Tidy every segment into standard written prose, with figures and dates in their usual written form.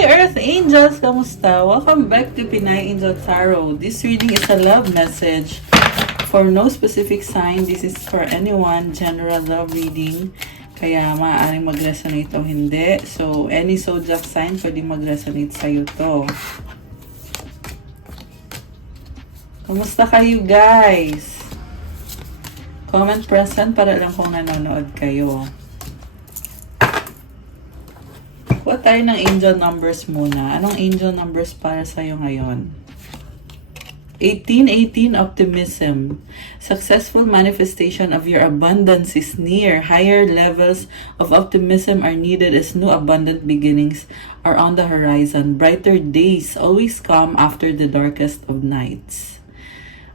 Hi Earth Angels! Kamusta? Welcome back to Pinay Angel Tarot. This reading is a love message for no specific sign. This is for anyone, general love reading. Kaya maaaring mag-resonate o hindi. So, any zodiac sign pwede mag-resonate sa'yo to. Kamusta kayo guys? Comment present para lang kung nanonood kayo. Kuha tayo ng angel numbers muna. Anong angel numbers para sa'yo ngayon? 1818 optimism. Successful manifestation of your abundance is near. Higher levels of optimism are needed as new abundant beginnings are on the horizon. Brighter days always come after the darkest of nights.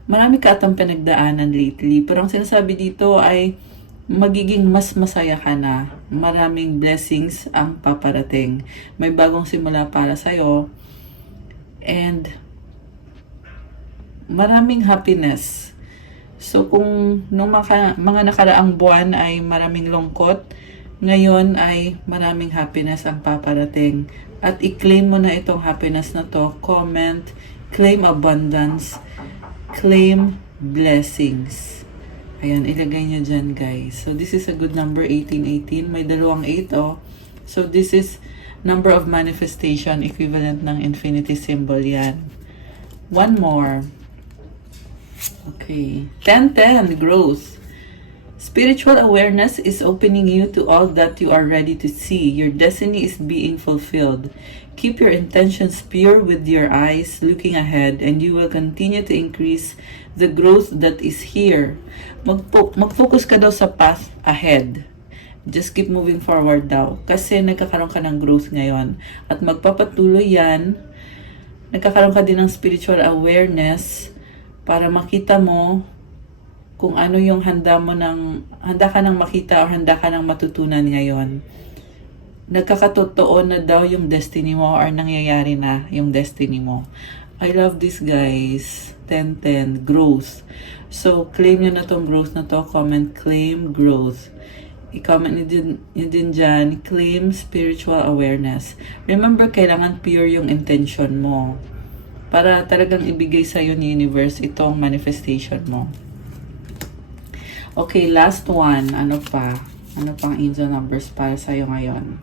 Marami ka atang pinagdaanan lately. Pero ang sinasabi dito ay magiging mas masaya ka na. Maraming blessings ang paparating. May bagong simula para sa'yo. And maraming happiness. So kung nung mga nakaraang buwan ay maraming lungkot, ngayon ay maraming happiness ang paparating. At i-claim mo na itong happiness na to. Comment, claim abundance, claim blessings. Ayan, ilagay nyo dyan guys. So this is a good number, 1818. May dalawang 8 oh. So this is number of manifestation, equivalent ng infinity symbol yan. One more. Okay. 1010, growth. Spiritual awareness is opening you to all that you are ready to see. Your destiny is being fulfilled. Keep your intentions pure with your eyes looking ahead, and you will continue to increase the growth that is here. Mag-focus ka daw sa path ahead. Just keep moving forward daw. Kasi nagkakaroon ka ng growth ngayon. At magpapatuloy yan. Nagkakaroon ka din ng spiritual awareness para makita mo kung ano yung handa ka nang makita o handa ka nang matutunan ngayon. Nagkakatotoo na daw yung destiny mo or nangyayari na yung destiny mo. I love this guys. 1010, growth. So, claim nyo na tong growth na to. Comment, claim growth. I-comment nyo din dyan, claim spiritual awareness. Remember, kailangan pure yung intention mo para talagang ibigay sa'yo ni universe itong manifestation mo. Okay, last one. Ano pa? Ano pang angel numbers para sa'yo ngayon?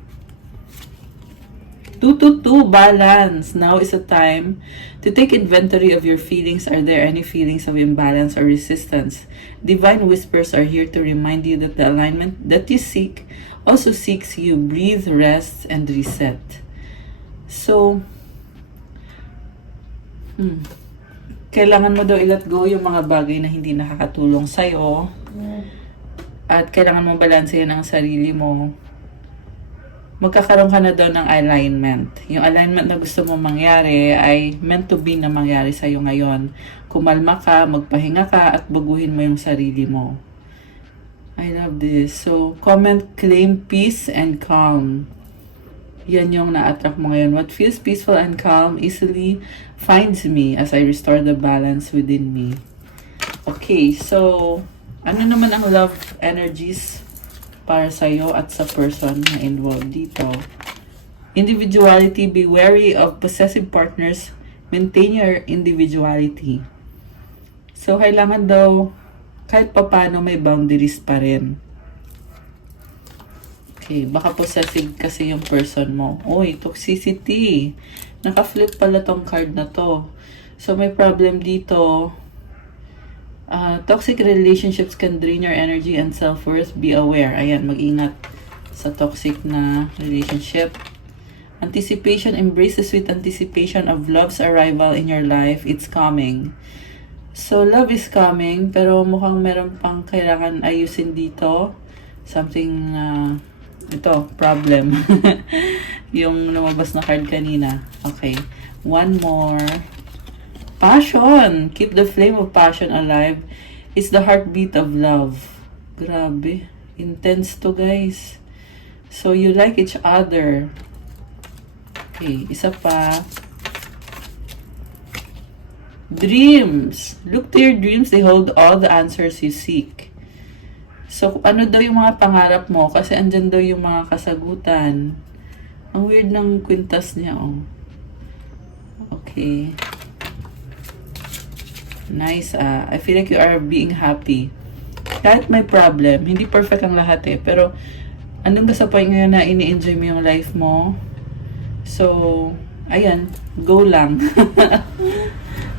222, balance. Now is a time to take inventory of your feelings. Are there any feelings of imbalance or resistance? Divine whispers are here to remind you that the alignment that you seek also seeks you. Breathe, rest, and reset. So, kailangan mo daw i-let go yung mga bagay na hindi nakakatulong sa'yo. At kailangan mo balansehin ang sarili mo. Magkakaroon ka na doon ng alignment. Yung alignment na gusto mo mangyari ay meant to be na mangyari sa'yo ngayon. Kumalma ka, magpahinga ka, at baguhin mo yung sarili mo. I love this. So, comment, claim peace and calm. Yan yung na-attract mo ngayon. What feels peaceful and calm easily finds me as I restore the balance within me. Okay, so ano naman ang love energies para sa'yo at sa person na involved dito? Individuality, be wary of possessive partners, maintain your individuality. So, kailangan daw kahit papano may boundaries pa rin. Okay, baka possessive kasi yung person mo. Uy, toxicity. Naka-flip pala tong card na to. So, may problem dito. Toxic relationships can drain your energy and self-worth. Be aware. Ayan, mag-ingat sa toxic na relationship. Anticipation. Embrace the sweet anticipation of love's arrival in your life. It's coming. So, love is coming, pero mukhang meron pang kailangan ayusin dito. Something, ito, problem. Yung lumabas na card kanina. Okay. One more. Passion. Keep the flame of passion alive. It's the heartbeat of love. Grabe. Intense to, guys. So, you like each other. Okay, isa pa. Dreams. Look to your dreams. They hold all the answers you seek. So, ano daw yung mga pangarap mo? Kasi andyan daw yung mga kasagutan. Ang weird ng kwintas niya, oh. Okay. Nice, I feel like you are being happy. Kahit may problem, hindi perfect ang lahat eh. Pero, andun ka sa point ngayon na ini-enjoy mo yung life mo. So, ayan, go lang.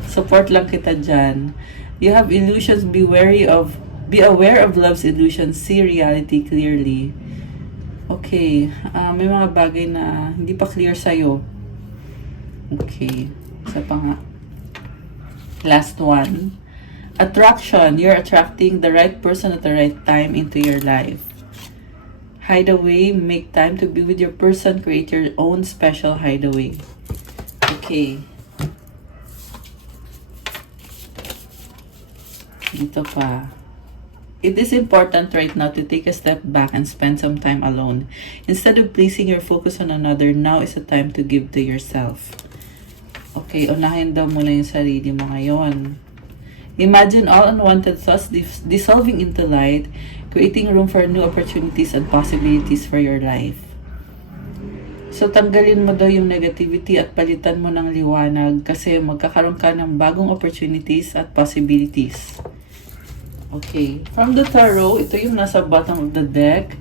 Support lang kita dyan. You have illusions, be aware of love's illusions, see reality clearly. Okay, may mga bagay na hindi pa clear sa'yo. Okay, isa pa nga. Last one. Attraction, you're attracting the right person at the right time into your life. Hideaway, make time to be with your person, create your own special hideaway. Okay. Dito pa. It is important right now to take a step back and spend some time alone. Instead of placing your focus on another, now is the time to give to yourself. Okay, unahin daw muna yung sarili mo ngayon. Imagine all unwanted thoughts dissolving into light, creating room for new opportunities and possibilities for your life. So, tanggalin mo daw yung negativity at palitan mo ng liwanag kasi magkakaroon ka ng bagong opportunities at possibilities. Okay. From the tarot, ito yung nasa bottom of the deck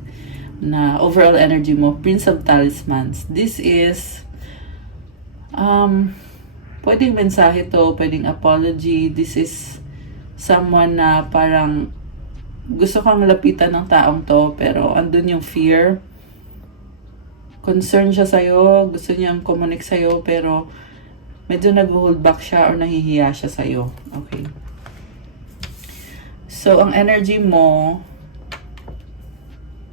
na overall energy mo, Prince of Talismans. This is, pwedeng mensahe to, pwedeng apology. This is someone na parang gusto kang lapitan ng taong to, pero andun yung fear. Concern siya sa'yo, gusto niyang communicate sa'yo, pero medyo nag-hold back siya or nahihiya siya sa'yo. Okay. So, ang energy mo,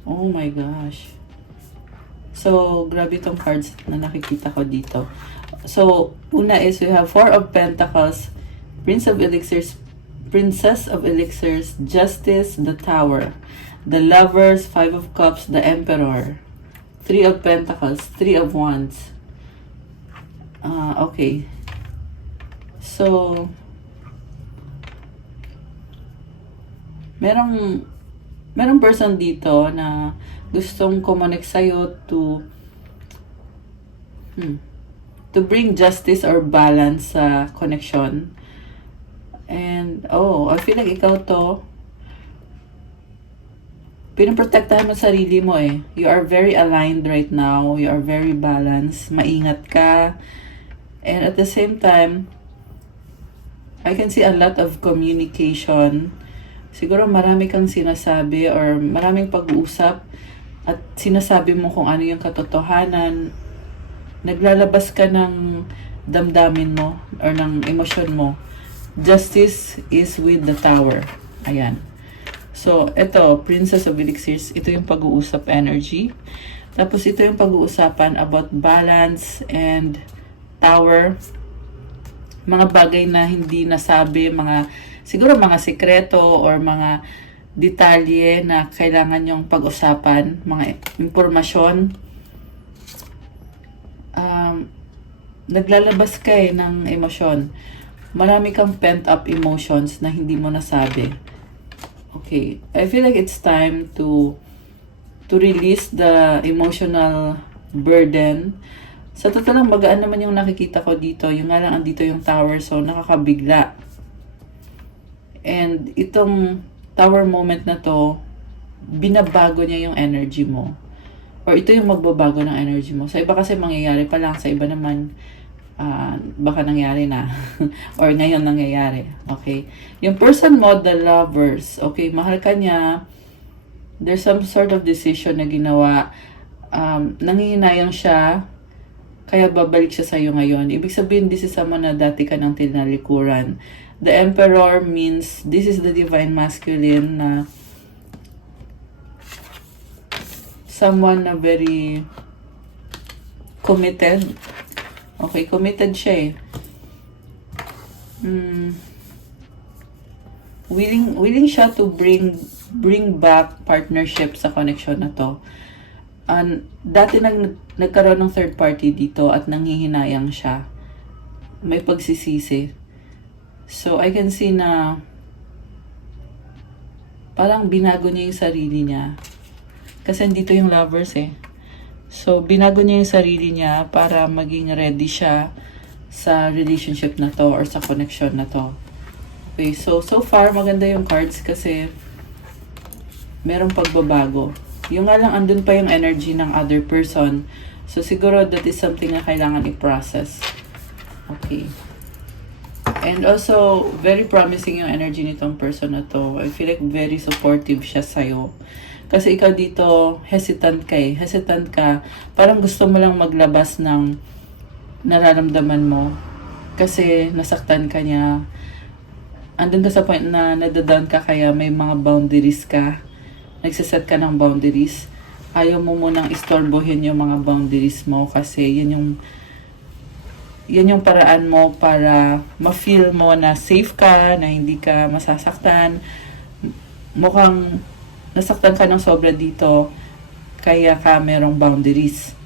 oh my gosh. So, grabe itong cards na nakikita ko dito. So, una is we have Four of Pentacles, Prince of Elixirs, Princess of Elixirs, Justice, the Tower, the Lovers, Five of Cups, the Emperor, Three of Pentacles, Three of Wands. Okay. So, merong person dito na gustong connect sa'yo to bring justice or balance sa connection. And, I feel like ikaw to, pinoprotektahan mo sarili mo eh. You are very aligned right now. You are very balanced. Maingat ka. And at the same time, I can see a lot of communication. Siguro marami kang sinasabi or maraming pag-uusap at sinasabi mo kung ano yung katotohanan. Naglalabas ka ng damdamin mo or ng emosyon mo. Justice is with the Tower. Ayan. So, ito, Princess of Elixirs, ito yung pag-uusap energy. Tapos, ito yung pag-uusapan about balance and Tower. Mga bagay na hindi nasabi, siguro mga sekreto or mga detalye na kailangan yung pag-usapan, mga impormasyon. Naglalabas ka ng emosyon. Marami kang pent-up emotions na hindi mo nasabi. Okay, I feel like it's time to release the emotional burden. Sa totoo lang, magaan naman yung nakikita ko dito. Yung nga lang, andito yung Tower, so nakakabigla. And itong Tower moment na to, binabago niya yung energy mo. Or ito yung magbabago ng energy mo. Sa iba kasi mangyayari pa lang, sa iba naman, baka nangyari na. Or ngayon nangyayari. Okay? Yung person mo, the Lovers. Okay, mahal ka niya. There's some sort of decision na ginawa. Nangihinayang siya. Kaya babalik siya sa'yo ngayon. Ibig sabihin, this is someone na dati ka nang tinalikuran. The Emperor means, this is the Divine Masculine na someone na very committed. Okay, committed siya eh. Willing siya to bring back partnership sa connection na to. Dati nagkaroon ng third party dito at nanghihinayang siya. May pagsisisi. So, I can see na parang binago niya yung sarili niya. Kasi dito yung Lovers eh. So, binago niya yung sarili niya para maging ready siya sa relationship na to or sa connection na to. Okay, so far, maganda yung cards kasi merong pagbabago. Yung nga lang, andun pa yung energy ng other person. So, siguro that is something na kailangan i-process. Okay. And also, very promising yung energy nitong person na to. I feel like very supportive siya sa'yo. Kasi ikaw dito, hesitant ka eh. Hesitant ka. Parang gusto mo lang maglabas ng nararamdaman mo. Kasi nasaktan ka niya. Andun ka sa point na nadadown ka kaya may mga boundaries ka. Nagsiset ka ng boundaries. Ayaw mo munang istorbohin yung mga boundaries mo kasi yan yung paraan mo para ma-feel mo na safe ka, na hindi ka masasaktan. Mukhang nasaktan ka ng sobra dito, kaya ka merong boundaries.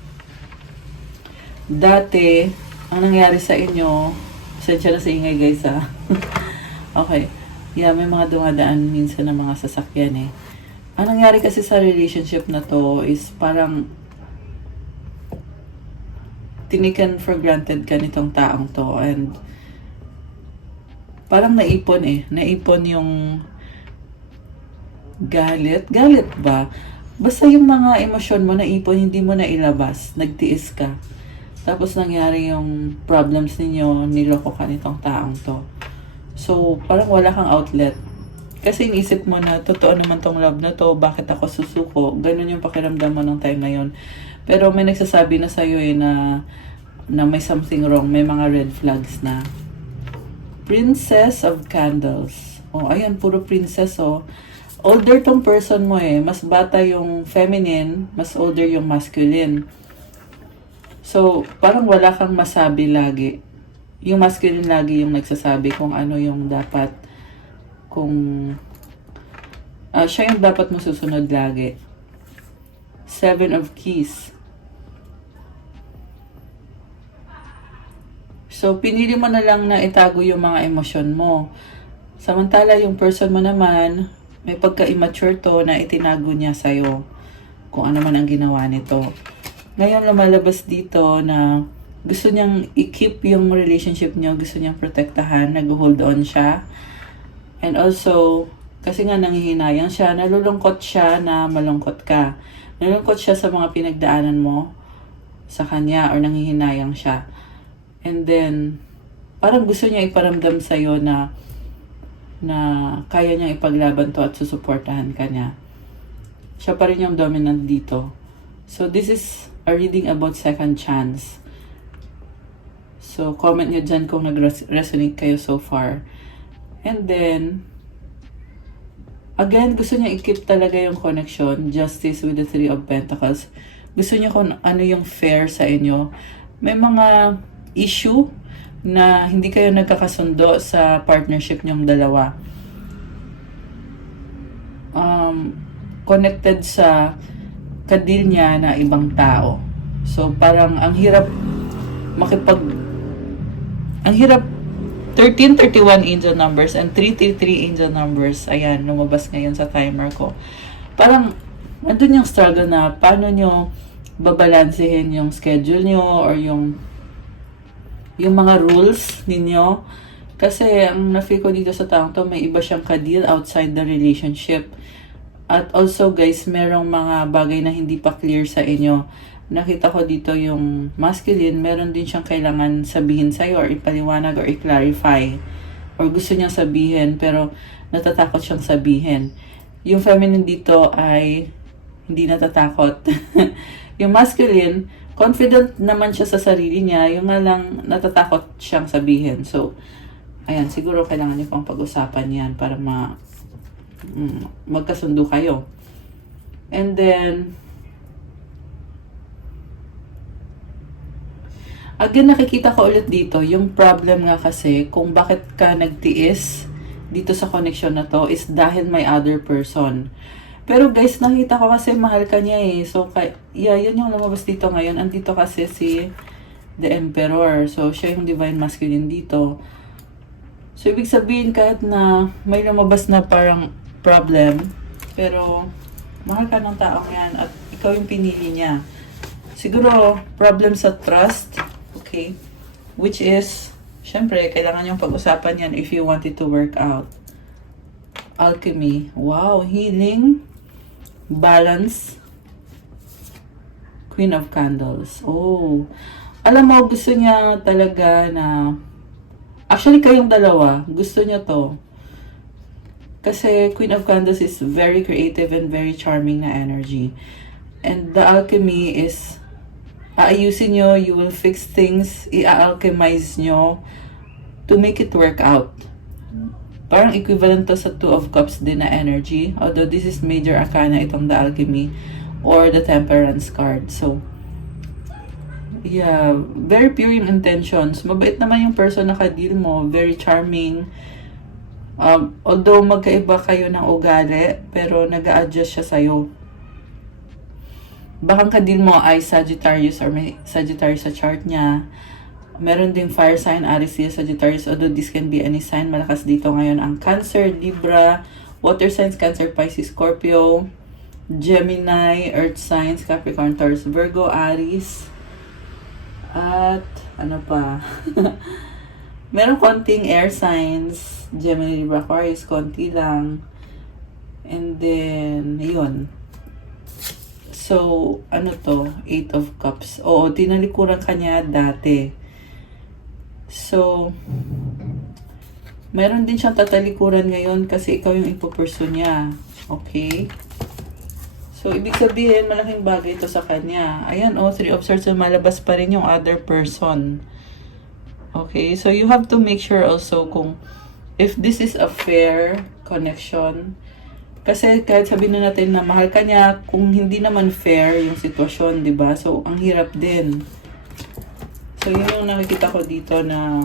Dati, ang nangyari sa inyo, sensya na sa ingay guys ha. Okay. Yeah, may mga dumadaan minsan ng mga sasakyan eh. Ang nangyari kasi sa relationship na to is parang tinikan for granted ka nitong taong to and parang naipon eh. Naipon yung galit. Galit ba? Basta yung mga emosyon mo naipon, hindi mo na ilabas. Nagtiis ka. Tapos nangyari yung problems ninyo, niloko ka nitong taong to. So, parang wala kang outlet. Kasi inisip mo na, totoo naman tong love na to, bakit ako susuko? Ganun yung pakiramdam mo ng time na yun. Pero may nagsasabi na sa'yo eh na may something wrong, may mga red flags na. Princess of Candles. Oh, ayan, puro princess oh. Older tong person mo eh. Mas bata yung feminine, mas older yung masculine. So, parang wala kang masabi lagi. Yung masculine lagi yung nagsasabi kung ano yung dapat, kung siya yung dapat mo susunod lagi. 7 of Keys. So, pinili mo na lang na itago yung mga emosyon mo. Samantala, yung person mo naman, may pagka-immature to na itinago niya sa'yo kung ano man ang ginawa nito. Ngayon, lumalabas dito na gusto niyang i-keep yung relationship niyo, gusto niyang protektahan, nag-hold on siya. And also, kasi nga nanghihinayang siya, nalulungkot siya na malungkot ka. Nalulungkot siya sa mga pinagdaanan mo sa kanya or nanghihinayang siya. And then, parang gusto niya iparamdam sa'yo na kaya niyang ipaglaban to at susuportahan ka niya. Siya pa rin yung dominant dito. So, this is a reading about second chance. So, comment nyo dyan kung nag-resonate kayo so far. And then, again, gusto niya i-keep talaga yung connection. Justice with the 3 of Pentacles. Gusto niya kung ano yung fair sa inyo. May mga issue na hindi kayo nagkakasundo sa partnership niyong dalawa. Connected sa kadil niya na ibang tao. So, parang ang hirap 1331 angel numbers and 333 angel numbers. Ayan, lumabas ngayon sa timer ko. Parang, andun yung struggle na paano nyo babalansehin yung schedule nyo or yung mga rules ninyo. Kasi, ang na-feel ko dito sa taong to, may iba siyang ka-deal outside the relationship. At also, guys, merong mga bagay na hindi pa clear sa inyo. Nakita ko dito yung masculine, meron din siyang kailangan sabihin sa'yo or ipaliwanag or i-clarify. Or gusto niyang sabihin pero natatakot siyang sabihin. Yung feminine dito ay hindi natatakot. Yung masculine, confident naman siya sa sarili niya, yung nga lang natatakot siyang sabihin. So, ayan, siguro kailangan niyo pang pag-usapan yan para magkasundo kayo. And then, again, nakikita ko ulit dito, yung problem nga kasi kung bakit ka nagtiis dito sa connection na to is dahil may other person. Pero guys, nakita ko kasi mahal ka niya eh. So, yun yung lumabas dito ngayon. Andito kasi si the Emperor. So, siya yung divine masculine dito. So, ibig sabihin kahit na may lumabas na parang problem, pero mahal ka ng taong yan at ikaw yung pinili niya. siguro, problem sa trust. Okay? Which is, syempre, kailangan yung pag-usapan yan if you want it to work out. Alchemy. Wow, healing, balance, Queen of Candles. Oh, alam mo, gusto niya talaga na, actually kayong dalawa, gusto niya to. Kasi Queen of Candles is very creative and very charming na energy. And the alchemy is, aayusin nyo, you will fix things, i-alchemize nyo to make it work out. Parang equivalent to sa Two of Cups din na energy. Although this is major arcana itong the alchemy or the temperance card. So, yeah, very pure yung intentions. Mabait naman yung person na ka-deal mo. Very charming. Although magkaiba kayo ng ugali, pero nag-a-adjust siya sa'yo. Baka ka-deal mo ay Sagittarius or may Sagittarius sa chart niya. Meron ding fire sign, Aries, Sagittarius, although this can be any sign. Malakas dito ngayon ang Cancer, Libra, water signs, Cancer, Pisces, Scorpio, Gemini, earth signs, Capricorn, Taurus, Virgo, Aries, at ano pa? Meron konting air signs, Gemini, Libra, Aquarius, konti lang. And then, yun. So, ano to? Eight of Cups. Oo, tinalikuran kanya dati. So, meron din siyang tatalikuran ngayon kasi ikaw yung ipupursu niya. Okay? So, ibig sabihin, malaking bagay ito sa kanya. Ayan, Three of Swords, malabas pa rin yung other person. Okay? So, you have to make sure also kung if this is a fair connection. Kasi kahit sabihin na natin na mahal ka niya, kung hindi naman fair yung sitwasyon, di ba? So, ang hirap din. So, yun yung nakikita ko dito na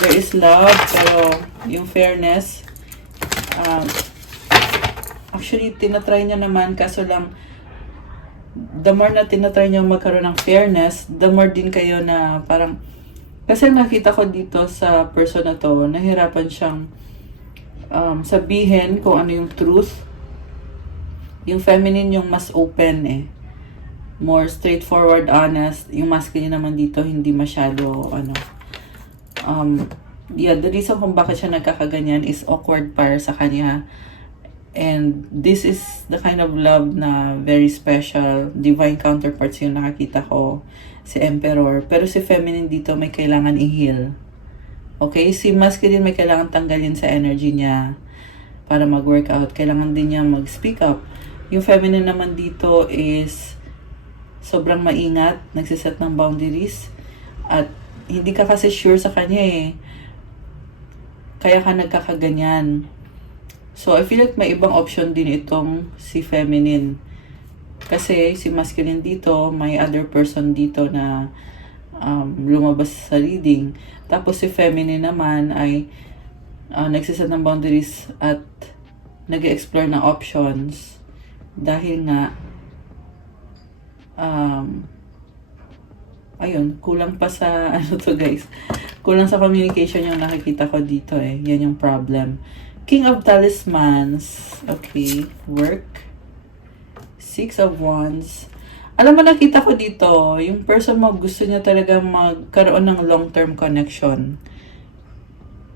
there is love, pero yung fairness, actually, tinatry niya naman, kaso lang, the more na tinatry niya magkaroon ng fairness, the more din kayo na parang, kasi nakita ko dito sa person na to, nahirapan siyang sabihin kung ano yung truth. Yung feminine yung mas open eh. More straightforward, honest. Yung masculine naman dito, hindi masyado, yeah, the reason kung bakit siya nagkakaganyan is awkward para sa kanya. And this is the kind of love na very special. Divine counterparts yung nakakita ko. Si Emperor. Pero si feminine dito may kailangan i-heal. Okay? Si masculine may kailangan tanggalin sa energy niya para mag-work out. Kailangan din niya mag-speak up. Yung feminine naman dito is sobrang maingat, nagsiset ng boundaries, at hindi ka kasi sure sa kanya eh. Kaya ka nagkakaganyan. So, I feel like may ibang option din itong si feminine. Kasi si masculine dito, may other person dito na lumabas sa reading. Tapos si feminine naman ay nagsiset ng boundaries at nag-explore ng options. Dahil nga, ayun, kulang pa sa, ano to guys, kulang sa communication yung nakikita ko dito eh. Yan yung problem. King of Talismans. Okay, work. Six of Wands. Alam mo, nakita ko dito, yung person mo gusto niya talaga magkaroon ng long-term connection.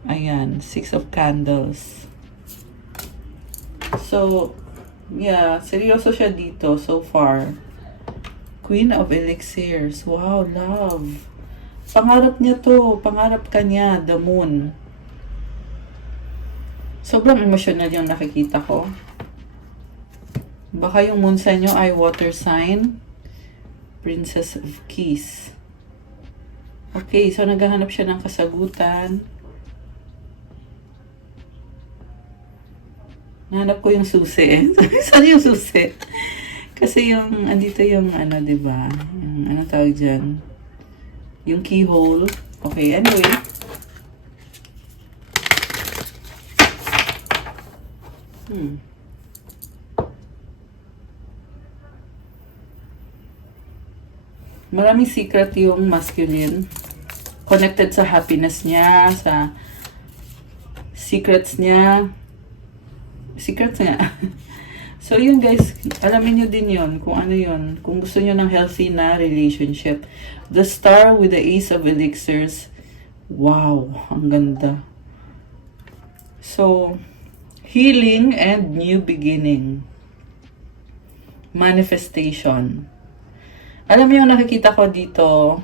Ayan, Six of Candles. So, yeah, seryoso siya dito so far. Queen of Elixirs. Wow, love. Pangarap niya to. Pangarap ka niya, the moon. Sobrang emotional yung nakikita ko. Baka yung moon sa inyo ay water sign. Princess of Keys. Okay, so naghahanap siya ng kasagutan. Nahanap ko yung susi eh. Saan yung susi? Kasi yung, andito yung ano, diba? Yung, ano tawag dyan? Yung keyhole. Okay, anyway. Maraming secret yung masculine. Connected sa happiness niya, sa secrets niya. Secrets nga. So, So, yun guys, alamin nyo din yun kung ano yun. Kung gusto nyo ng healthy na relationship. The Star with the Ace of Elixirs. Wow, ang ganda. So, healing and new beginning. Manifestation. Alam mo yung nakikita ko dito,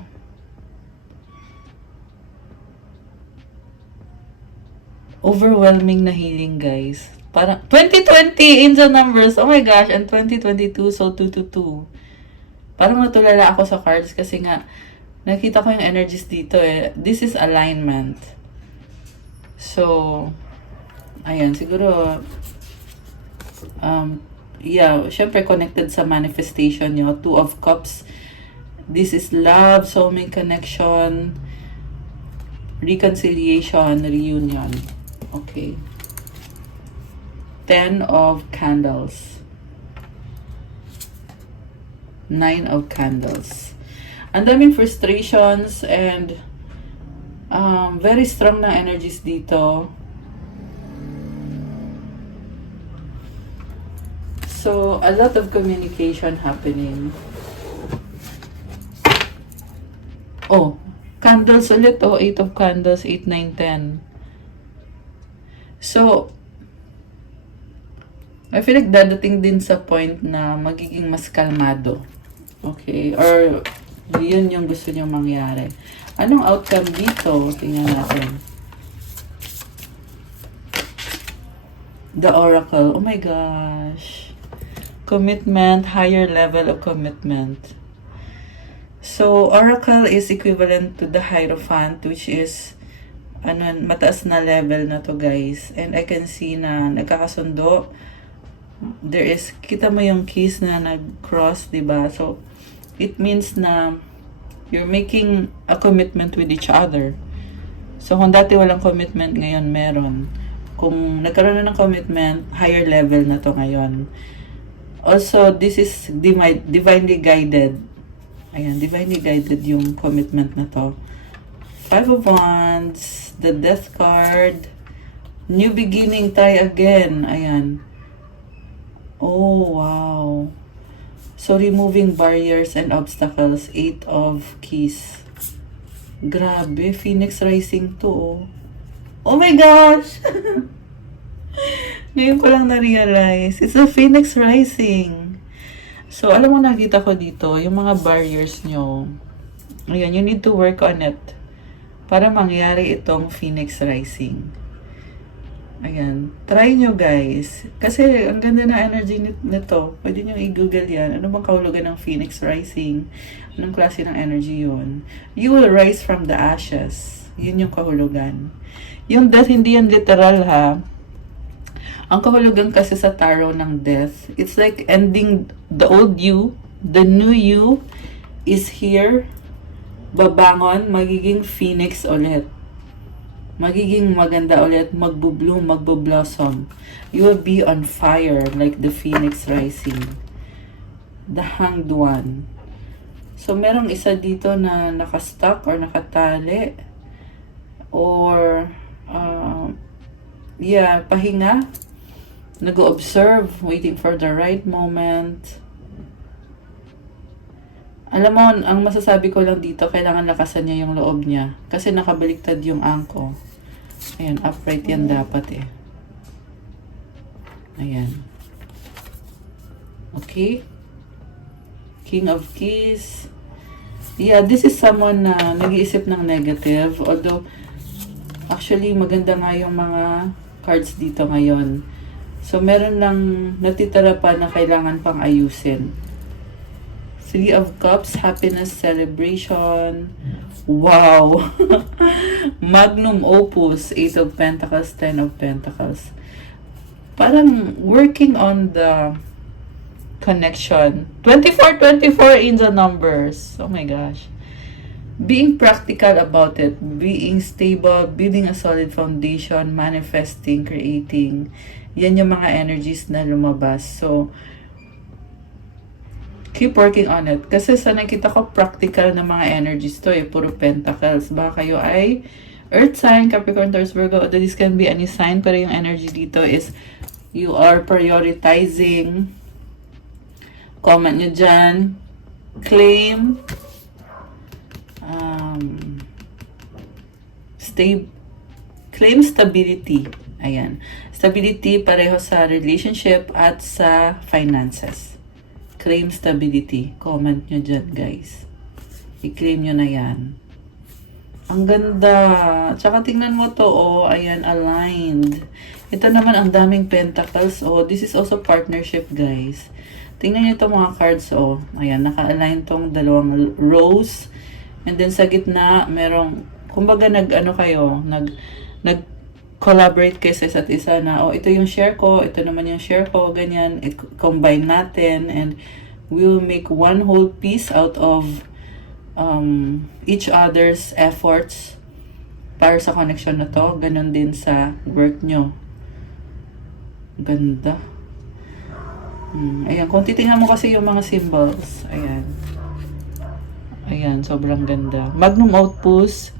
overwhelming na healing, guys. Parang 2020 in the numbers. Oh my gosh, and 2022, so 222. Parang natulala ako sa cards kasi nga, nakita ko yung energies dito eh. This is alignment. So, ayan, siguro, yeah, syempre connected sa manifestation nyo. Two of Cups. This is love, soulmate connection, reconciliation, reunion. Okay. 10 of Candles. 9 of Candles. Ang daming frustrations and very strong na energies dito. So, a lot of communication happening. Oh, candles ulit. Oh, 8 of Candles, 8, 9, 10. So, I feel like dadating din sa point na magiging mas kalmado. Okay? Or, yun yung gusto nyo mangyari. Anong outcome dito? Tingnan natin. The Oracle. Oh my gosh. Commitment, higher level of commitment. So, Oracle is equivalent to the Hierophant, which is mataas na level na to, guys. And I can see na nagkakasundo. There is, kita mo yung keys na nag-cross, diba? So, it means na you're making a commitment with each other. So, kung dati walang commitment, ngayon meron. Kung nagkaroon na ng commitment, higher level na to ngayon. Also, this is divinely guided. Ayan, divinely guided yung commitment na to. 5 of Wands, the Death card, new beginning, try again. Ayan. Oh, wow. So, removing barriers and obstacles. 8 of Keys. Grabe, Phoenix Rising to, oh. Oh my gosh! Ngayon ko lang na-realize. It's a Phoenix Rising. So, alam mo, nakita ko dito, yung mga barriers nyo. Ayan, you need to work on it. Para mangyari itong Phoenix Rising. Ayan. Try nyo, guys. Kasi, ang ganda na energy nito. Pwede nyo i-google yan. Ano bang kahulugan ng Phoenix Rising? Anong klase ng energy yun? You will rise from the ashes. Yun yung kahulugan. Yung death, hindi yan literal, ha? Ang kahulugan kasi sa tarot ng death, it's like ending the old you, the new you is here, babangon, magiging phoenix ulit. Magiging maganda ulit, magbo-bloom, magbo-blossom. You will be on fire like the phoenix rising. The Hanged One. So, merong isa dito na nakastuck or nakatali. Or, yeah, pahinga. Nag-observe, waiting for the right moment. Alam mo, ang masasabi ko lang dito, kailangan lakasan niya yung loob niya. Kasi nakabaliktad yung angko. Ayan, upright yan dapat eh. Ayan. Okay. King of Keys. Yeah, this is someone na nag-iisip ng negative. Although, actually, maganda nga yung mga cards dito ngayon. So, meron lang natitira pa na kailangan pang ayusin. 3 of Cups, happiness, celebration. Wow! Magnum Opus, 8 of Pentacles, 10 of Pentacles. Parang working on the connection. 24 in the numbers. Oh my gosh. Being practical about it. Being stable, building a solid foundation, manifesting, creating. Yan yung mga energies na lumabas. So, keep working on it. Kasi sa nakita ko, practical na mga energies to eh. Puro pentacles. Baka kayo ay earth sign, Capricorn, Taurus, Virgo. This can be any sign. Pero yung energy dito is you are prioritizing Comment nyo dyan. Claim. Claim stability. Ayan. Stability pareho sa relationship at sa finances. Claim stability. Comment nyo dyan, guys. I-claim nyo na yan. Ang ganda. Tsaka tingnan mo to, oh. Ayan, aligned. Ito naman ang daming pentacles. Oh, this is also partnership, guys. Tingnan nyo itong mga cards, oh. Ayan, naka-align tong dalawang rows. And then sa gitna, merong, kumbaga nag-collaborate kayo sa isa't isa na, oh, ito yung share ko, ito naman yung share ko, ganyan. Combine natin and we'll make one whole piece out of each other's efforts para sa connection na to. Ganon din sa work nyo. Ganda. Ayan, kung titingnan mo kasi yung mga symbols, ayan. Ayan, sobrang ganda. Magnum Opus.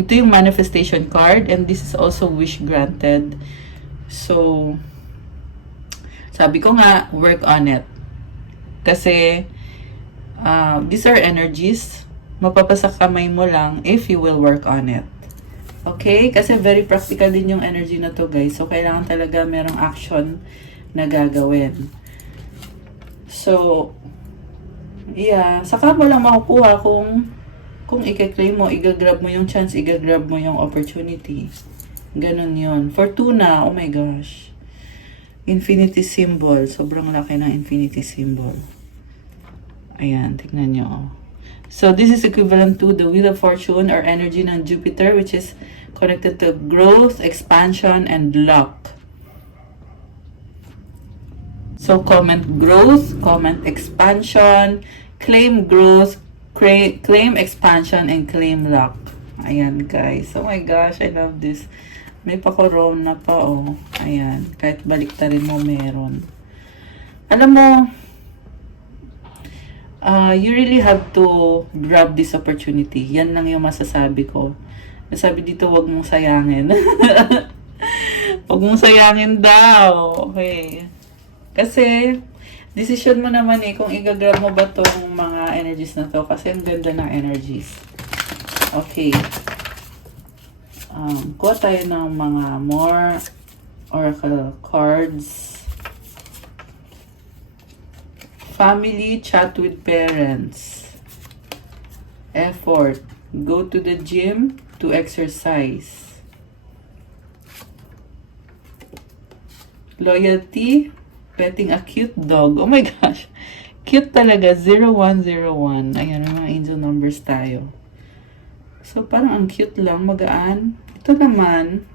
Ito yung manifestation card and this is also wish granted. So, sabi ko nga, work on it. Kasi, these are energies. Mapapasa kamay mo lang if you will work on it. Okay? Kasi very practical din yung energy na to, guys. So, kailangan talaga merong action na gagawin. So, yeah. Saka mo lang makukuha kung i-claim mo, i-grab mo yung chance, i-grab mo yung opportunity. Ganon yun. Fortuna, oh my gosh. Infinity symbol. Sobrang laki ng infinity symbol. Ayan, tignan nyo. So, this is equivalent to the Wheel of Fortune or energy ng Jupiter, which is connected to growth, expansion, and luck. So, comment growth, comment expansion, claim growth, claim expansion, and claim luck. Ayan, guys. Oh my gosh, I love this. May pa-corona pa, oh. Ayan. Kahit baliktarin mo, meron. Alam mo, you really have to grab this opportunity. Yan lang yung masasabi ko. Sabi dito, wag mong sayangin. Wag mong sayangin daw. Okay. Kasi, decision mo naman kung i-grab mo ba tong mga energies na to. Kasi ang ganda ng energies. Okay. Kuha tayo ng mga more oracle cards. Family, chat with parents. Effort. Go to the gym to exercise. Loyalty. Petting a cute dog. Oh my gosh. Cute talaga. 0101. Ayan, mga angel numbers tayo. So, parang ang cute lang. Magaan. Ito naman.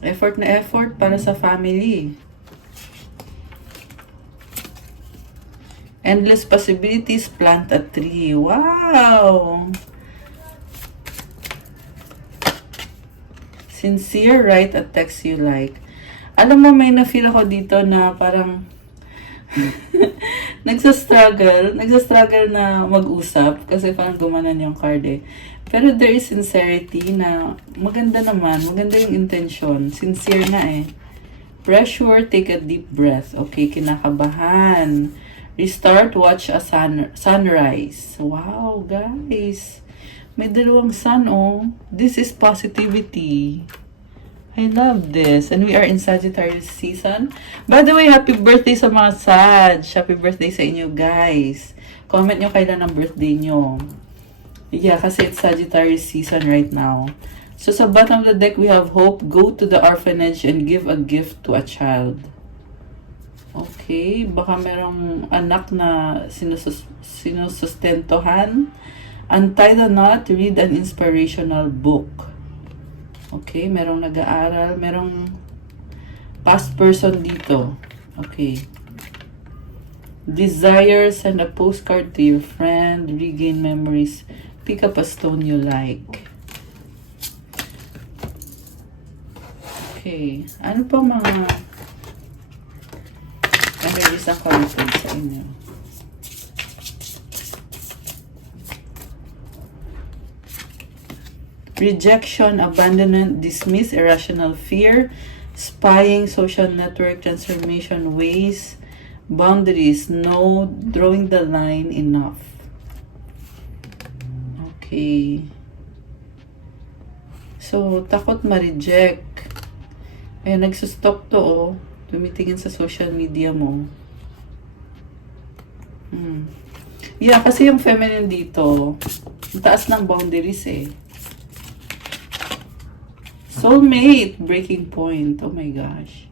Effort na effort para sa family. Endless possibilities. Plant a tree. Wow! Sincere. Write a text you like. Alam mo, may na-feel ako dito na parang nagsastruggle na mag-usap kasi parang gumanan yung card eh. Pero there is sincerity na maganda naman, maganda yung intention. Sincere na eh. Pressure, take a deep breath. Okay, kinakabahan. Restart, watch a sunrise. Wow, guys. May dalawang sun, oh. This is positivity. I love this. And we are in Sagittarius season. By the way, happy birthday sa mga Sag. Happy birthday sa inyo, guys. Comment nyo kailan ang birthday nyo. Yeah, kasi it's Sagittarius season right now. So, sa bottom of the deck, we have hope. Go to the orphanage and give a gift to a child. Okay. Baka merong anak na sinusustentohan. Untie the knot. Read an inspirational book. Okay, merong nag-aaral, merong past person dito. Okay. Desire, send a postcard to your friend, regain memories, pick up a stone you like. Okay, ano pa mga energies na collected sa inyo? Rejection, abandonment, dismiss, irrational fear, spying, social network, transformation, ways, Boundaries, no drawing the line enough. Okay. So, takot ma-reject. Ayan, nagsustalk to, oh. Tumitingin sa social media mo. Yeah, kasi yung feminine dito, ang taas ng boundaries eh. Soulmate, breaking point. Oh my gosh.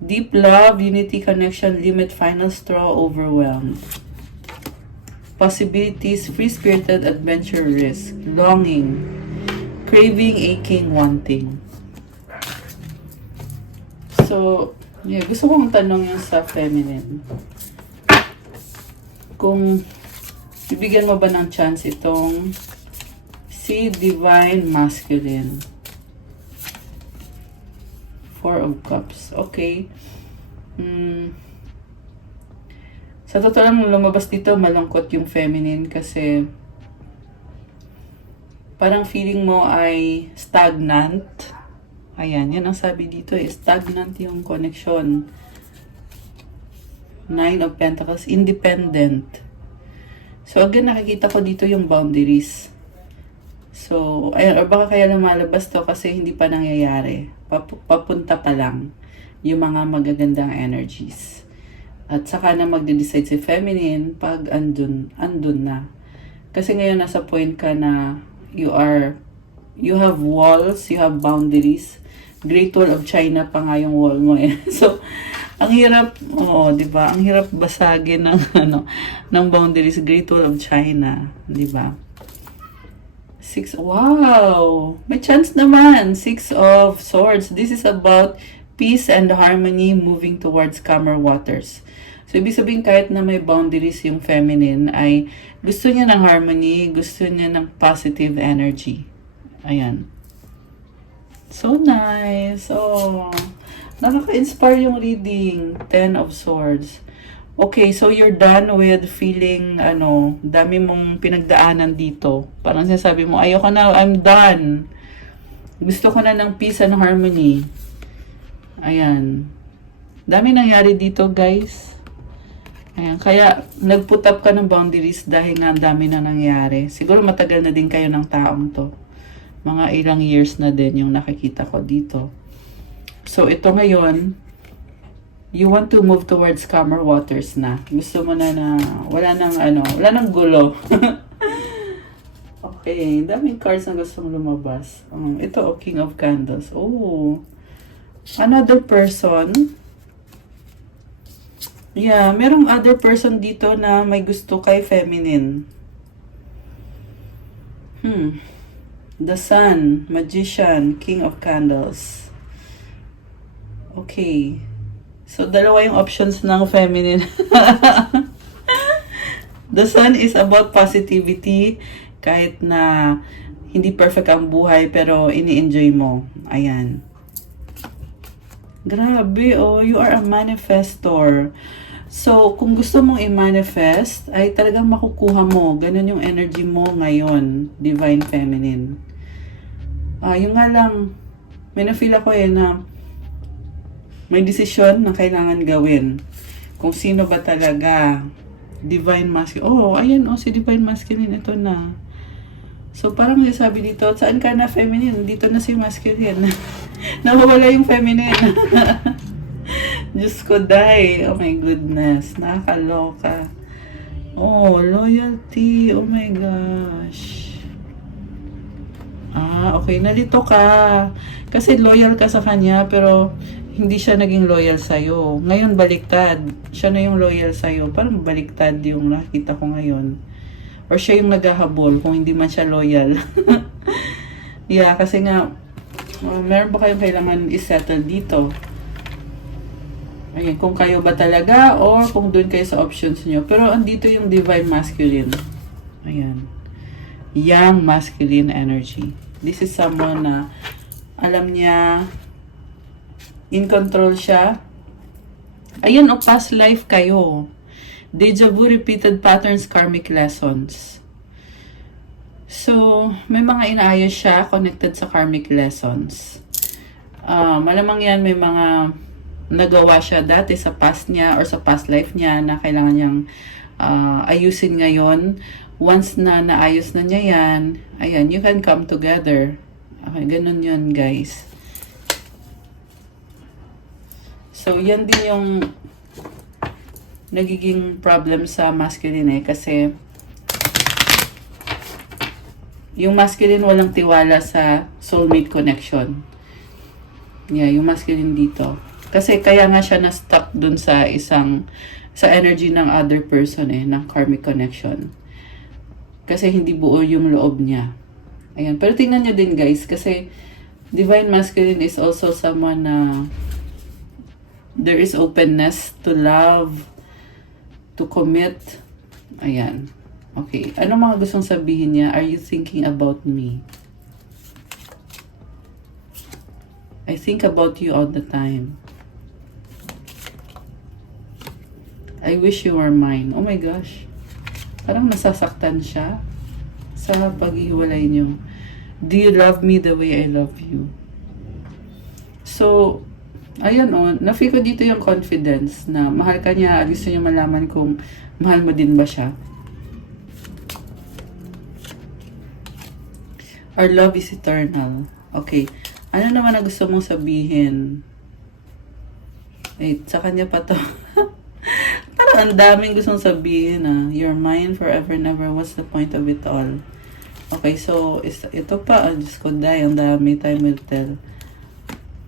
Deep love, unity, connection, limit, final straw, overwhelmed. Possibilities, free-spirited, adventure, risk, longing, craving, aching, wanting. So, yeah, gusto kong tanong yung sa feminine. Kung bibigyan mo ba ng chance itong si Divine Masculine. Four of Cups. Okay. Sa totoo lang, lumabas dito, malungkot yung feminine kasi parang feeling mo ay stagnant. Ayan, yan ang sabi dito eh. Stagnant yung connection. Nine of Pentacles, independent. So again, nakikita ko dito yung boundaries. So, ayun, or baka kaya lumalabas to kasi hindi pa nangyayari. Papunta pa lang yung mga magagandang energies. At saka na magde-decide si feminine pag andun na. Kasi ngayon nasa point ka na you have walls, you have boundaries. Great Wall of China pa nga yung wall mo eh. So, ang hirap, di ba? Ang hirap basagin ng ng boundaries, Great Wall of China, di ba? Wow! May chance naman. 6 of Swords. This is about peace and harmony moving towards calmer waters. So, ibig sabihin kahit na may boundaries yung feminine ay gusto niya ng harmony, gusto niya ng positive energy. Ayan. So nice. Oh, nakaka-inspire yung reading. 10 of Swords. Okay, so you're done with feeling, dami mong pinagdaanan dito. Parang sinasabi mo, ayoko na, I'm done. Gusto ko na ng peace and harmony. Ayan. Dami nangyari dito, guys. Ayan, kaya nag-put up ka ng boundaries dahil nga dami na nangyari. Siguro matagal na din kayo ng taong to. Mga ilang years na din yung nakikita ko dito. So, ito ngayon, you want to move towards calmer waters na. Gusto mo na wala nang gulo. Okay, daming cards na gusto mong lumabas. Ito, King of Candles. Oh, another person. Yeah, merong other person dito na may gusto kay feminine. The Sun, Magician, King of Candles. Okay. So, dalawa yung options ng feminine. The Sun is about positivity. Kahit na hindi perfect ang buhay, pero ini-enjoy mo. Ayan. Grabe, oh. You are a manifestor. So, kung gusto mong i-manifest, ay talagang makukuha mo. Ganun yung energy mo ngayon, Divine Feminine. Yung nga lang, may na-feel ako na may desisyon na kailangan gawin. Kung sino ba talaga Divine Masculine. Oh, ayan, si Divine Masculine, ito na. So, parang sabi dito, saan ka na feminine? Dito na si masculine. Nawawala yung feminine. Diyos ko, die. Oh my goodness. Nakakaloka. Oh, loyalty. Oh my gosh. Okay. Nalito ka. Kasi loyal ka sa kanya, pero hindi siya naging loyal sa'yo. Ngayon, baliktad. Siya na yung loyal sa'yo. Parang baliktad yung nakita ko ngayon. Or siya yung naghahabol kung hindi man siya loyal. Yeah, kasi nga, meron ba kayong kailangan isettle dito? Ayan, kung kayo ba talaga or kung doon kayo sa options nyo. Pero andito yung Divine Masculine. Ayan. Young Masculine energy. This is someone na alam niya, in control siya. Ayan, past life kayo. Deja vu, repeated patterns, karmic lessons. So, may mga inaayos siya connected sa karmic lessons. Malamang yan may mga nagawa siya dati sa past niya or sa past life niya na kailangan niyang ayusin ngayon. Once na naayos na niya yan, ayan, you can come together. Okay, ganun yun, guys. So, yan din yung nagiging problem sa masculine kasi yung masculine walang tiwala sa soulmate connection. Yeah, yung masculine dito. Kasi kaya nga siya na-stuck dun sa sa energy ng other person ng karmic connection. Kasi hindi buo yung loob niya. Ayan. Pero tingnan nyo din guys, kasi divine masculine is also someone na there is openness to love, to commit. Ayan. Okay. Ano mga gustong sabihin niya? Are you thinking about me? I think about you all the time. I wish you were mine. Oh my gosh. Parang nasasaktan siya sa pag-iwalay niyo. Do you love me the way I love you? So, ayan na-feel ko dito yung confidence na mahal ka niya. Gusto niya malaman kung mahal mo din ba siya. Our love is eternal. Okay. Ano naman na gusto mong sabihin? Wait, sa kanya pa to. Parang ang daming gustong sabihin You're mine forever and ever. What's the point of it all? Okay, so ito pa. Diyos ko, ang dami. Time will tell.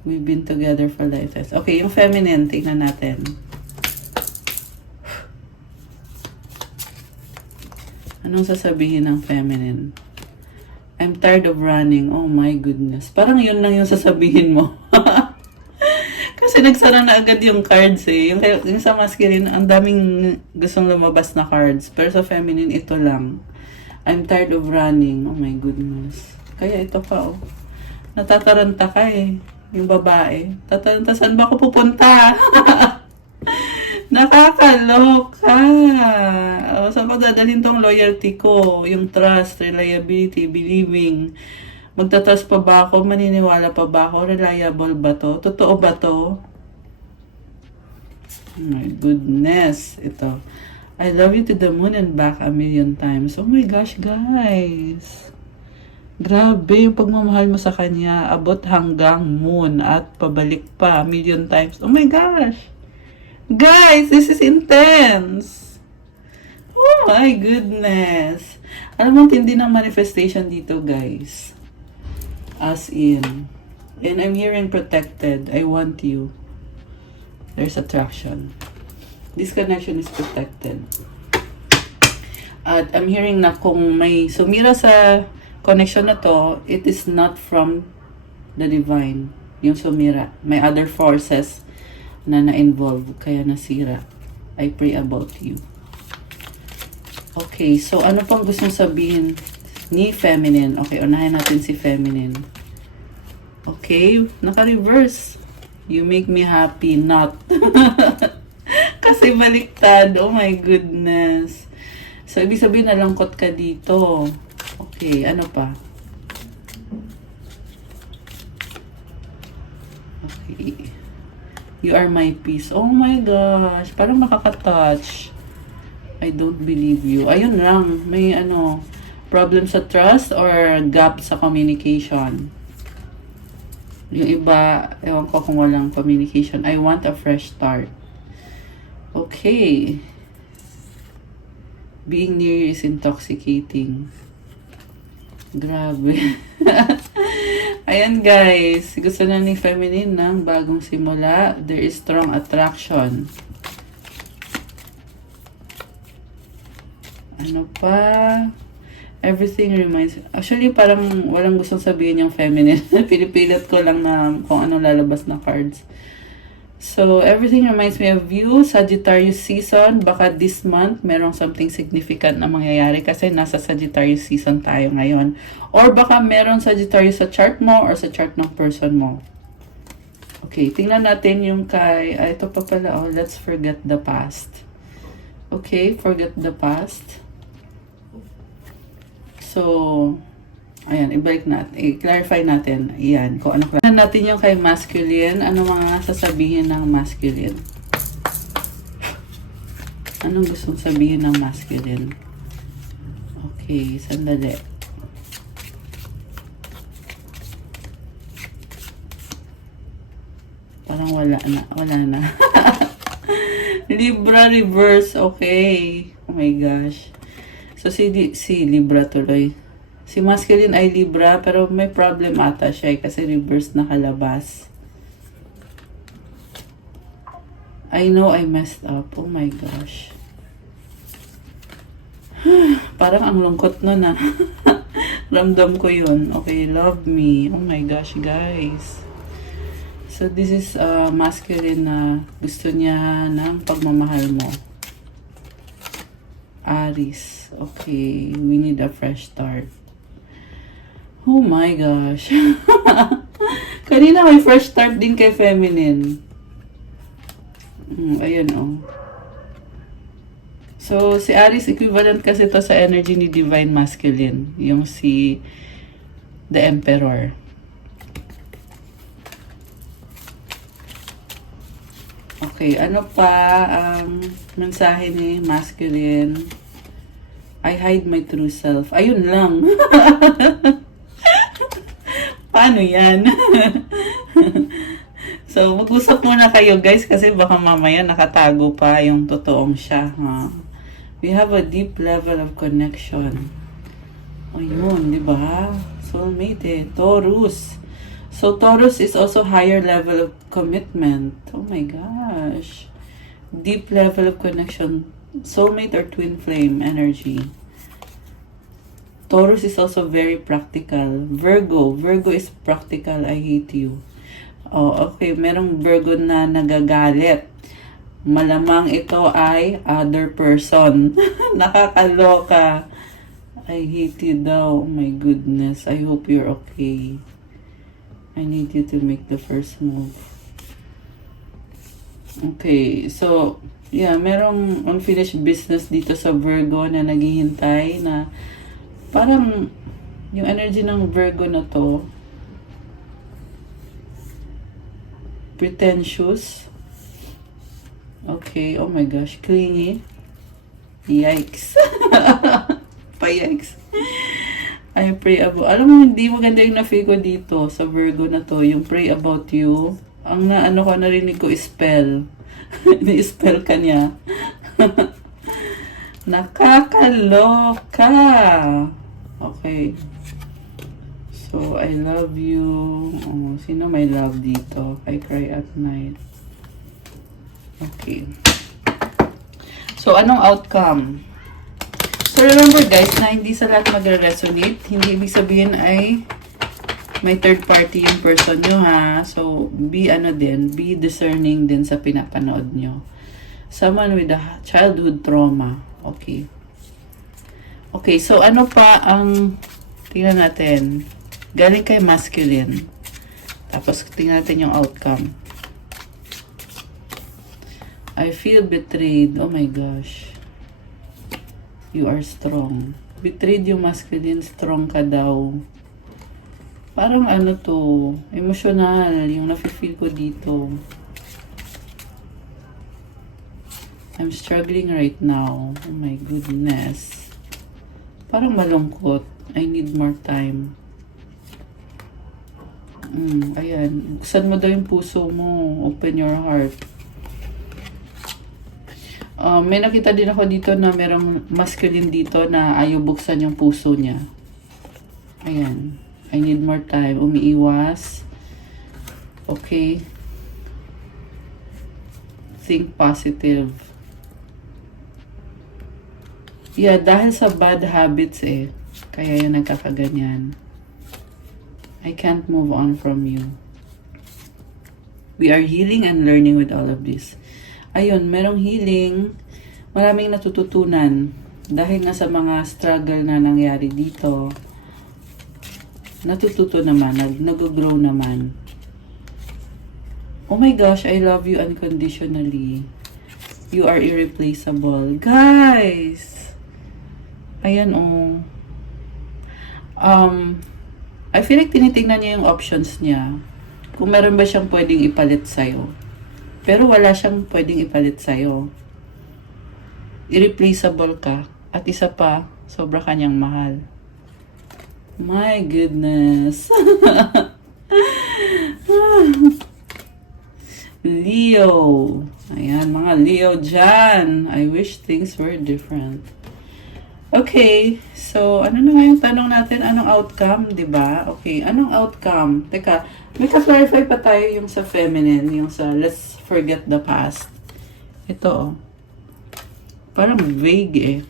We've been together for lifetimes. Okay, yung feminine. Tingnan natin. Anong sasabihin ng feminine? I'm tired of running. Oh my goodness. Parang yun lang yung sasabihin mo. Kasi nagsara na agad yung cards Yung sa masculine, ang daming gustong lumabas na cards. Pero sa feminine, ito lang. I'm tired of running. Oh my goodness. Kaya ito pa natataranta ka yung babae. Tataranta, saan ba ako pupunta? Nakakaloka. Saan ko dadalhin tong loyalty ko? Yung trust, reliability, believing. Magtatrust pa ba ako? Maniniwala pa ba ako? Reliable ba to? Totoo ba to? Oh my goodness. Ito. I love you to the moon and back a million times. Oh my gosh, guys. Grabe yung pagmamahal mo sa kanya. Abot hanggang moon at pabalik pa a million times. Oh my gosh. Guys, this is intense. Oh my goodness. Alam mo, tindi ng manifestation dito, guys. As in. And I'm hearing protected. I want you. There's attraction. This connection is protected. At I'm hearing na kung may sumira sa connection na to, it is not from the divine. Yung sumira. May other forces na-involve, kaya nasira. I pray about you. Okay, so ano pang gustong sabihin ni feminine? Okay, unahin natin si feminine. Okay, naka-reverse. You make me happy, not. Kasi baliktad. Oh my goodness. So, ibig sabihin nalangkot ka dito. Okay, ano pa? Okay. You are my peace. Oh my gosh. Parang makaka-touch. I don't believe you. Ayun lang. May problem sa trust or gap sa communication. Yung iba, ewan ko kung walang communication. I want a fresh start. Okay. Being near you is intoxicating. Grabe. Ayan guys, gusto na ni feminine ng bagong simula. There is strong attraction. Ano pa? Everything reminds... Actually, parang walang gustong sabihin yung feminine. Pinipilit ko lang na kung anong lalabas na cards. So, everything reminds me of you. Sagittarius season. Baka this month, merong something significant na mangyayari kasi nasa Sagittarius season tayo ngayon. Or baka meron Sagittarius sa chart mo or sa chart ng person mo. Okay, tingnan natin yung kay... ito pa pala. Oh, let's forget the past. Okay, forget the past. So, Ayan, ibalik natin. I-clarify natin. Ayan, kung ano. Tignan natin yung kay masculine. Ano mga sasabihin ng masculine? Anong gustong sabihin ng masculine? Okay, sandali. Parang wala na. Wala na. Libra reverse. Okay. Oh my gosh. So, si Libra tuloy. Si masculine ay Libra, pero may problem ata siya kasi reverse nakalabas. I know I messed up. Oh my gosh. Parang ang lungkot nun ah. Ramdam ko yun. Okay, love me. Oh my gosh, guys. So, this is masculine na gusto niya ng pagmamahal mo. Aries. Okay, we need a fresh start. Oh my gosh. Kanina may fresh start din kay feminine. Ayan oh. So, si Aries equivalent kasi to sa energy ni Divine Masculine. Yung si The Emperor. Okay, ano pa ang mensahe ni Masculine? I hide my true self. Ayun lang. Paano yan? So, mag-usap muna kayo guys kasi baka mamaya nakatago pa yung totoong siya. Ha? We have a deep level of connection. Ayun, di ba? Soulmate eh. Taurus. So, Taurus is also higher level of commitment. Oh my gosh. Deep level of connection. Soulmate or twin flame energy. Taurus is also very practical. Virgo. Virgo is practical. I hate you. Oh, okay. Merong Virgo na nagagalit. Malamang ito ay other person. Nakakaloka. I hate you daw. Oh my goodness. I hope you're okay. I need you to make the first move. Okay, so, yeah, merong unfinished business dito sa Virgo na naghihintay na parang yung energy ng Virgo na to, pretentious. Okay, oh my gosh, clingy. Yikes. Pa-yikes. I pray about, alam mo, hindi maganda yung na-feel ko dito sa Virgo na to, yung pray about you. Ang naano ko, narinig ko, spell. Ni-spell ka niya. Nakakaloka. Okay. So, I love you. Oh, sino may love dito? I cry at night. Okay. So, anong outcome? So, remember guys, na hindi sa lahat magre-resonate. Hindi ibig sabihin ay may third party yung person nyo ha. So, be discerning din sa pinapanood nyo. Someone with a childhood trauma. Okay. Okay, so ano pa ang, tingnan natin. Galing kay masculine. Tapos, tingnan natin yung outcome. I feel betrayed. Oh my gosh. You are strong. Betrayed yung masculine, strong ka daw. Parang ano to, emotional, yung nafe-feel ko dito. I'm struggling right now. Oh my goodness. Parang malungkot. I need more time. Ayan. Buksan mo daw yung puso mo. Open your heart. May nakita din ako dito na merong masculine dito na ayaw buksan yung puso niya. Ayan. I need more time. Umiiwas. Okay. Think positive. Yeah, dahil sa bad habits eh. Kaya yan nagkakaganyan. I can't move on from you. We are healing and learning with all of this. Ayun, merong healing. Maraming natututunan. Dahil nga sa mga struggle na nangyari dito, natututo naman, nag-grow naman. Oh my gosh, I love you unconditionally. You are irreplaceable. Guys! Ayan oh. I feel like tinitingnan niya yung options niya. Kung meron ba siyang pwedeng ipalit sa'yo. Pero wala siyang pwedeng ipalit sa'yo. Irreplaceable ka. At isa pa, sobra kanyang mahal. My goodness. Leo. Ayan, mga Leo dyan. I wish things were different. Okay, so ano na nga yung tanong natin? Anong outcome, di ba? Okay, anong outcome? Teka, may ka-clarify pa tayo yung sa feminine, yung sa let's forget the past. Ito, oh. Parang vague eh.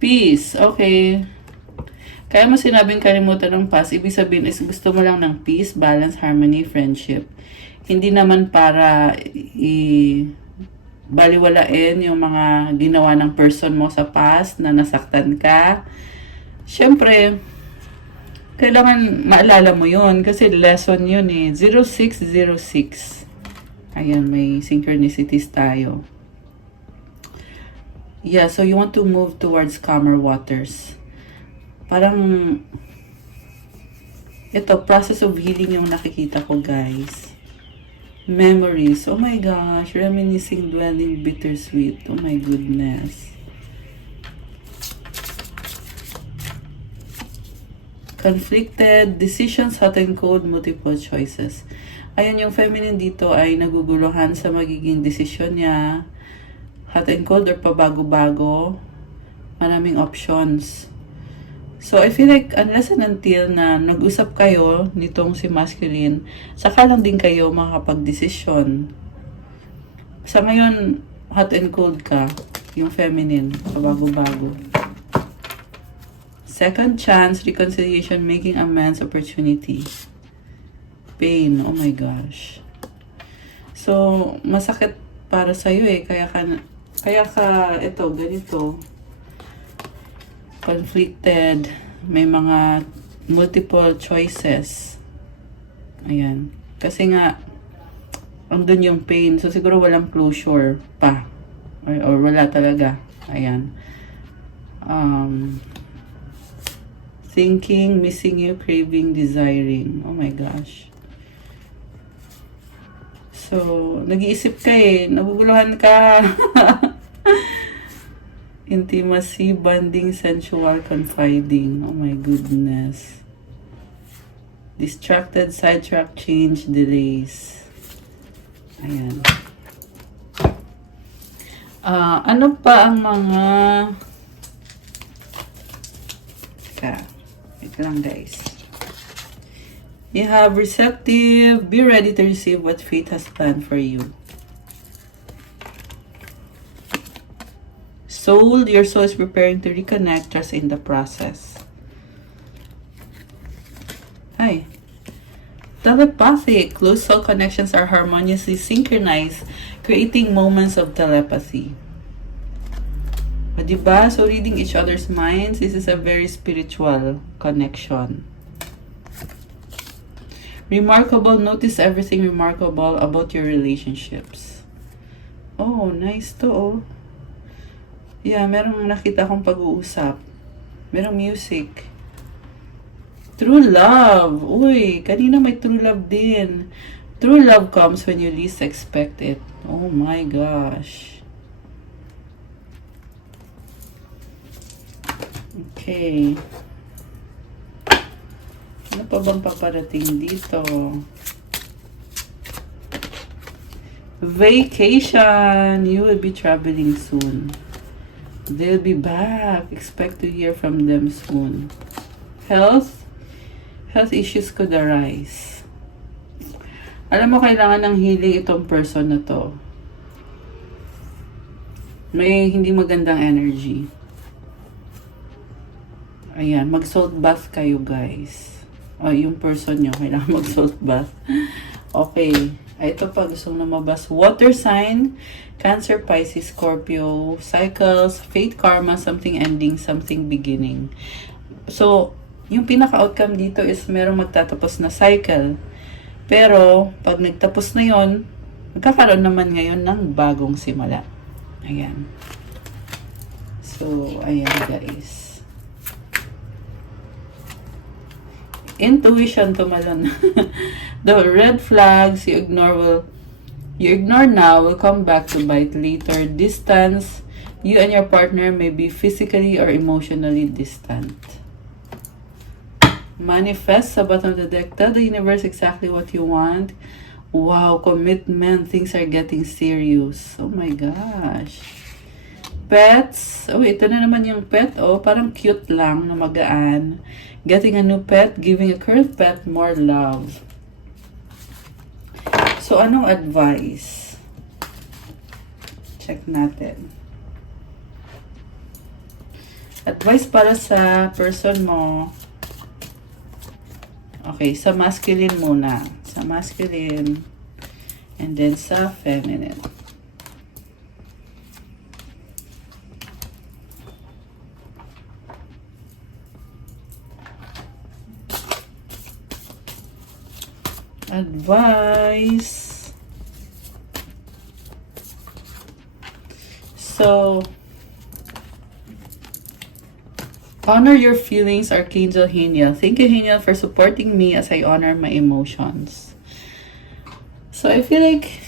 Peace, okay. Kaya mo sinabing kalimutan ng past, ibig sabihin is gusto mo lang ng peace, balance, harmony, friendship. Hindi naman para baliwalain yung mga ginawa ng person mo sa past na nasaktan ka. Siyempre, kailangan maalala mo yun kasi lesson yun eh. 0606. Ayan, may synchronicities tayo. Yeah, so you want to move towards calmer waters. Parang, ito, process of healing yung nakikita ko, guys. Memories. Oh my gosh. Reminiscing, dwelling, bittersweet. Oh my goodness. Conflicted, decisions, hot and cold, multiple choices. Ayan, yung feminine dito ay naguguluhan sa magiging desisyon niya. Hot and cold or pabago-bago. Maraming options. So, I feel like, unless and until na nag-usap kayo nitong si masculine, saka lang din kayo makakapag-desisyon. Sa ngayon, hot and cold ka, yung feminine, pabago-bago. Second chance, reconciliation, making amends, opportunity. Pain, oh my gosh. So, masakit para sa'yo eh, kaya ka, ito, ganito. Conflicted, may mga multiple choices. Ayan. Kasi nga, andun yung pain. So, siguro walang closure pa. Or wala talaga. Ayan. Thinking, missing you, craving, desiring. Oh my gosh. So, nag-iisip ka eh. Naguguluhan ka. Intimacy, bonding, sensual, confiding. Oh my goodness. Distracted, sidetrack, change, delays. Ayan. Ano pa ang mga... Wait lang guys. You have receptive. Be ready to receive what fate has planned for you. Soul, your soul is preparing to reconnect, trust in the process. Hi. Telepathic, close soul connections are harmoniously synchronized, creating moments of telepathy. O, diba? So, reading each other's minds, this is a very spiritual connection. Remarkable, notice everything remarkable about your relationships. Oh, nice to, oh. Yeah, merong nakita akong pag-uusap. Merong music. True love. Uy, kanina may true love din. True love comes when you least expect it. Oh my gosh. Okay. Ano pa bang paparating dito? Vacation. You will be traveling soon. They'll be back. Expect to hear from them soon. Health. Health issues could arise. Alam mo, kailangan ng healing itong person na to. May hindi magandang energy. Ayan, mag-salt bath kayo, guys. O, yung person nyo, kailangan mag-salt bath. Okay. Ito pa, gustong lumabas. Water sign, Cancer, Pisces, Scorpio, cycles, fate, karma, something ending, something beginning. So, yung pinaka-outcome dito is merong magtatapos na cycle. Pero, pag nagtapos na yon, magkakaroon naman ngayon ng bagong simula. Ayan. So, ayan guys. Intuition tumalon. The red flags you ignore now will come back to bite later. Distance. You and your partner may be physically or emotionally distant. Manifest sa bottom of the deck. Tell the universe exactly what you want. Wow, commitment. Things are getting serious. Oh my gosh. Pets. Oh, ito na naman yung pet. Oh, parang cute lang na magaan. Getting a new pet. Giving a current pet more love. So, anong advice? Check natin. Advice para sa person mo. Okay, sa masculine muna. Sa masculine. And then sa feminine. Advice. So, honor your feelings, Archangel Haniel. Thank you, Haniel, for supporting me as I honor my emotions. So, I feel like,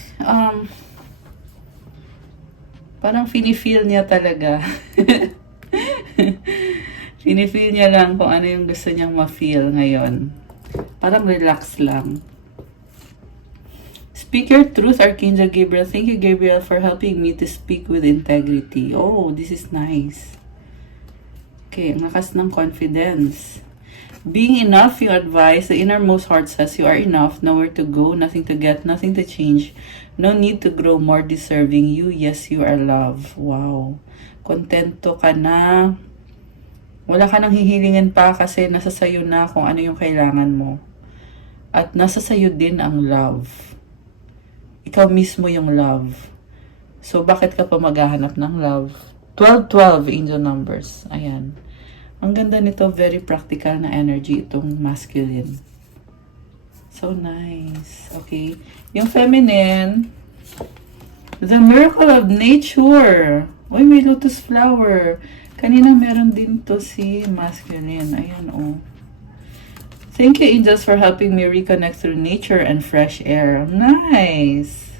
parang feel niya talaga. Feel niya lang kung ano yung gusto niyang ma-feel ngayon. Parang relax lang. Speak your truth, Archangel Gabriel. Thank you, Gabriel, for helping me to speak with integrity. Oh, this is nice. Okay, ang lakas ng confidence. Being enough, you advise. The innermost heart says you are enough. Nowhere to go, nothing to get, nothing to change. No need to grow more deserving. You, yes, you are love. Wow. Kontento ka na. Wala ka nang hihilingin pa kasi nasa sayo na kung ano yung kailangan mo. At nasa sayo din ang love. Ikaw mismo yung love. So, bakit ka pa maghahanap ng love? 12-12 angel numbers. Ayan. Ang ganda nito, very practical na energy itong masculine. So nice. Okay. Yung feminine, the miracle of nature. Uy, may lotus flower. Kanina meron din to si masculine. Ayan, oh. Thank you, angels, for helping me reconnect through nature and fresh air. Nice.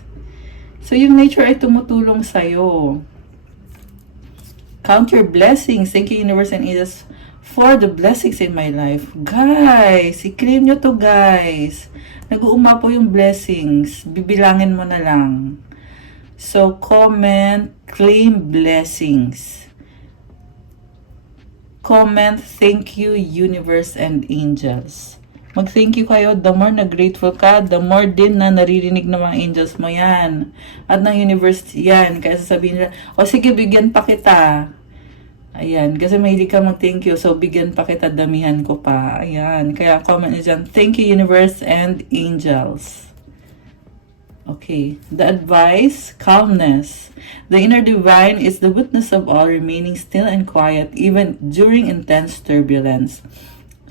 So, yung nature ay tumutulong sa'yo. Count your blessings. Thank you, universe and angels, for the blessings in my life. Guys, i-claim nyo to, guys. Nag-uuma po yung blessings. Bibilangin mo na lang. So, comment, claim blessings. Comment, thank you, universe and angels. Mag-thank you kayo. The more na grateful ka, the more din na naririnig ng mga angels mo yan. At ng universe yan. Kaya sasabihin nila, o sige, bigyan pa kita. Ayan. Kasi mahilig ka mag-thank you. So, bigyan pa kita, damihan ko pa. Ayan. Kaya comment nyo dyan, thank you, universe and angels. Okay. The advice, calmness. The inner divine is the witness of all, remaining still and quiet even during intense turbulence.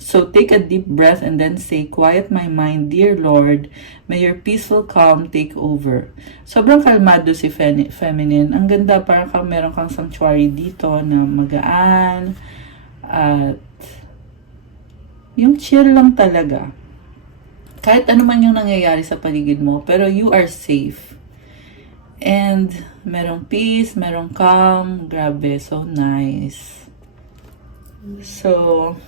So take a deep breath and then say, quiet my mind, dear Lord. May your peaceful calm take over. Sobrang kalmado si feminine. Ang ganda, parang meron kang sanctuary dito na magaan. At yung chill lang talaga. Kahit ano man yung nangyayari sa paligid mo, pero you are safe. And merong peace, merong calm. Grabe, so nice. So,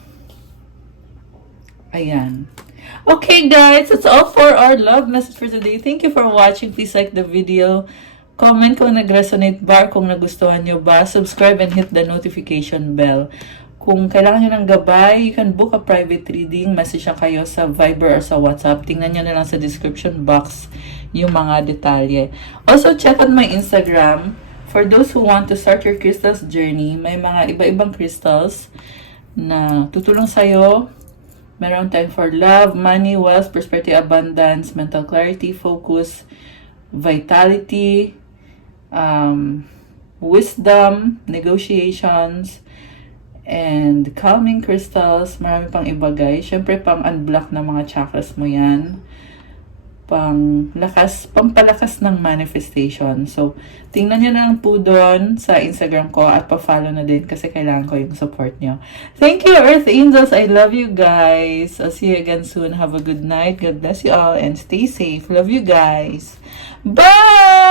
ayan. Okay guys, that's all for our love message for today. Thank you for watching. Please like the video. Comment kung nag-resonate ba, kung nagustuhan nyo ba. Subscribe and hit the notification bell. Kung kailangan nyo ng gabay, you can book a private reading. Message kayo sa Viber or sa WhatsApp. Tingnan nyo na lang sa description box yung mga detalye. Also, check out my Instagram. For those who want to start your crystals journey, may mga iba-ibang crystals na tutulong sa'yo. Meron time for love, money, wealth, prosperity, abundance, mental clarity, focus, vitality, wisdom, negotiations, and calming crystals. Marami pang iba guys. Siyempre pang unblock na mga chakras mo yan. pampalakas ng manifestation. So, tingnan nyo na lang po doon sa Instagram ko at pa-follow na din kasi kailangan ko yung support nyo. Thank you, Earth Angels. I love you guys. I'll see you again soon. Have a good night. God bless you all and stay safe. Love you guys. Bye!